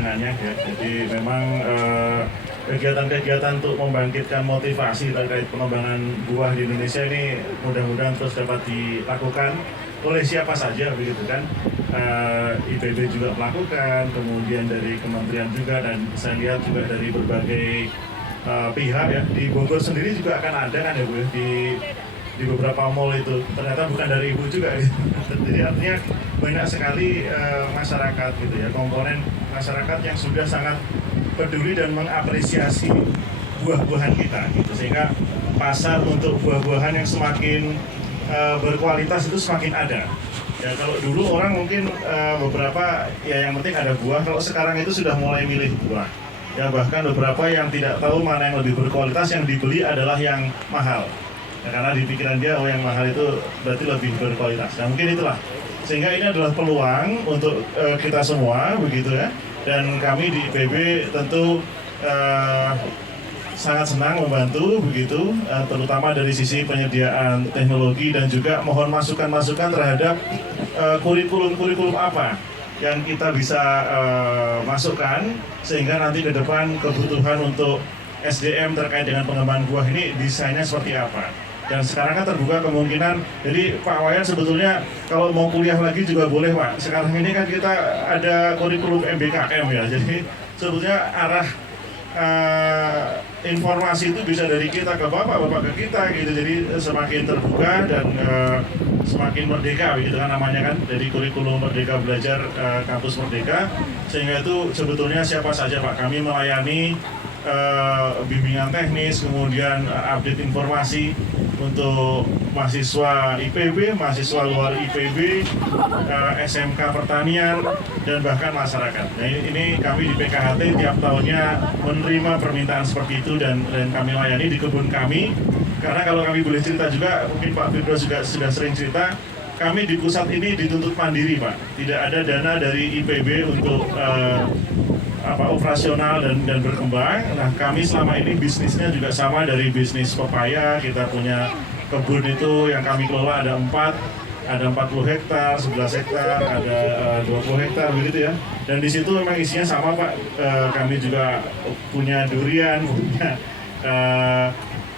kepanjangannya ya. Jadi memang kegiatan-kegiatan untuk membangkitkan motivasi terkait pengembangan buah di Indonesia ini mudah-mudahan terus dapat dilakukan oleh siapa saja begitu kan. IPB juga melakukan, kemudian dari kementerian juga, dan saya lihat juga dari berbagai pihak ya. Di Bogor sendiri juga akan ada kan ya Bu, di beberapa mall itu ternyata bukan dari Ibu juga gitu. Jadi artinya banyak sekali masyarakat gitu ya, komponen masyarakat yang sudah sangat peduli dan mengapresiasi buah-buahan kita gitu, sehingga pasar untuk buah-buahan yang semakin berkualitas itu semakin ada. Ya kalau dulu orang mungkin beberapa ya yang penting ada buah, kalau sekarang itu sudah mulai milih buah. Ya bahkan beberapa yang tidak tahu mana yang lebih berkualitas, yang dibeli adalah yang mahal. Ya, karena di pikiran dia, oh yang mahal itu berarti lebih berkualitas. Nah mungkin itulah, sehingga ini adalah peluang untuk kita semua begitu ya. Dan kami di IPB tentu sangat senang membantu begitu, terutama dari sisi penyediaan teknologi dan juga mohon masukan-masukan terhadap kurikulum apa yang kita bisa masukkan, sehingga nanti ke depan kebutuhan untuk SDM terkait dengan pengembangan buah ini desainnya seperti apa. Dan sekarang kan terbuka kemungkinan, jadi Pak Wayan sebetulnya kalau mau kuliah lagi juga boleh Pak. Sekarang ini kan kita ada kurikulum MBKM ya, jadi sebetulnya arah informasi itu bisa dari kita ke bapak ke kita gitu. Jadi semakin terbuka dan semakin merdeka begitu kan namanya kan, dari kurikulum Merdeka Belajar Kampus Merdeka, sehingga itu sebetulnya siapa saja Pak, kami melayani bimbingan teknis, kemudian update informasi untuk mahasiswa IPB, mahasiswa luar IPB, SMK Pertanian, dan bahkan masyarakat. Nah ini kami di PKHT tiap tahunnya menerima permintaan seperti itu, dan kami layani di kebun kami. Karena kalau kami boleh cerita juga, mungkin Pak Firdo juga sudah sering cerita, kami di pusat ini dituntut mandiri Pak. Tidak ada dana dari IPB untuk operasional dan berkembang. Nah kami selama ini bisnisnya juga sama, dari bisnis pepaya. Kita punya kebun itu yang kami kelola ada 40 hektar, 11 hektar, ada 20 hektar begitu ya. Dan di situ memang isinya sama Pak. Kami juga punya durian, punya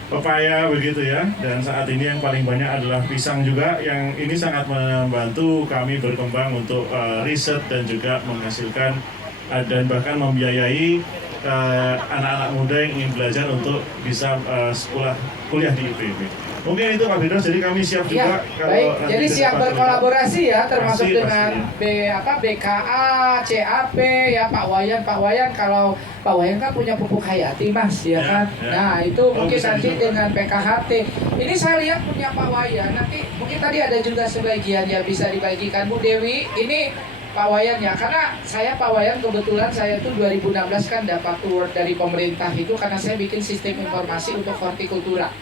pepaya begitu ya. Dan saat ini yang paling banyak adalah pisang juga, yang ini sangat membantu kami berkembang untuk riset dan juga menghasilkan dan bahkan membiayai anak-anak muda yang ingin belajar untuk bisa kuliah di IPB. Mungkin itu Pak Firdaus, jadi kami siap juga. Ya, baik. Jadi siap berkolaborasi ya, termasuk pasti, dengan BKA, CAP ya, Pak Wayan. Kalau Pak Wayan kan punya pupuk Hayati Mas ya kan. Ya. Nah itu mungkin nanti dengan PKHT. Ini saya lihat punya Pak Wayan. Nanti mungkin tadi ada juga sebagian yang bisa dibagikan Bu Dewi. Ini Pak Wayan ya, karena saya Pak Wayan kebetulan saya tuh 2016 kan dapat award dari pemerintah itu karena saya bikin sistem informasi untuk hortikultura.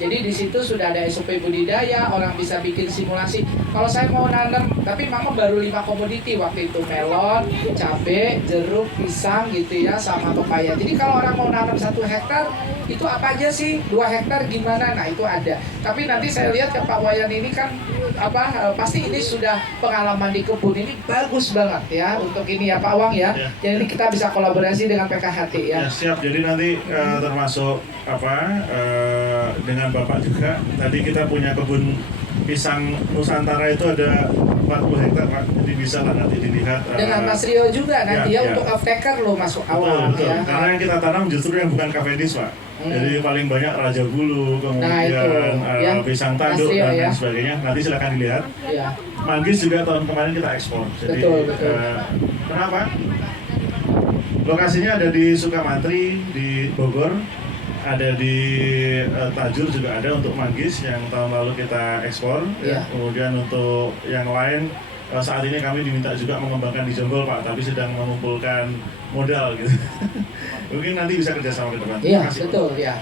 Jadi di situ sudah ada SOP budidaya, orang bisa bikin simulasi. Kalau saya mau nanam, tapi memang baru 5 komoditi waktu itu, melon, cabai, jeruk, pisang gitu ya, sama pepaya. Jadi kalau orang mau nanam 1 hektar, itu apa aja sih? 2 hektar gimana? Nah itu ada. Tapi nanti saya lihat ke Pak Wayan ini kan pasti ini sudah pengalaman di kebun ini bagus banget ya untuk ini ya Pak Wang ya. Jadi kita bisa kolaborasi dengan PKHT ya. Ya siap. Jadi nanti termasuk dengan Bapak juga. Tadi kita punya kebun pisang Nusantara itu ada 40 hektar Pak. Jadi bisa lah nanti dilihat. Dengan Mas Rio juga nanti ya untuk off-taker lo masuk awal betul. Ya. Karena yang kita tanam justru yang bukan Cavendish Pak. Jadi paling banyak Raja Bulu, kemudian pisang tanduk dan lain sebagainya. Nanti silakan dilihat. Ya. Manggis juga tahun kemarin kita ekspor. Jadi betul. Kenapa? Lokasinya ada di Sukamantri di Bogor. Ada di Tajur juga ada untuk manggis yang tahun lalu kita ekspor. Ya. Kemudian untuk yang lain saat ini kami diminta juga mengembangkan di Jonggol Pak, tapi sedang mengumpulkan modal gitu. Mungkin nanti bisa kerjasama ke depan. Iya betul ya.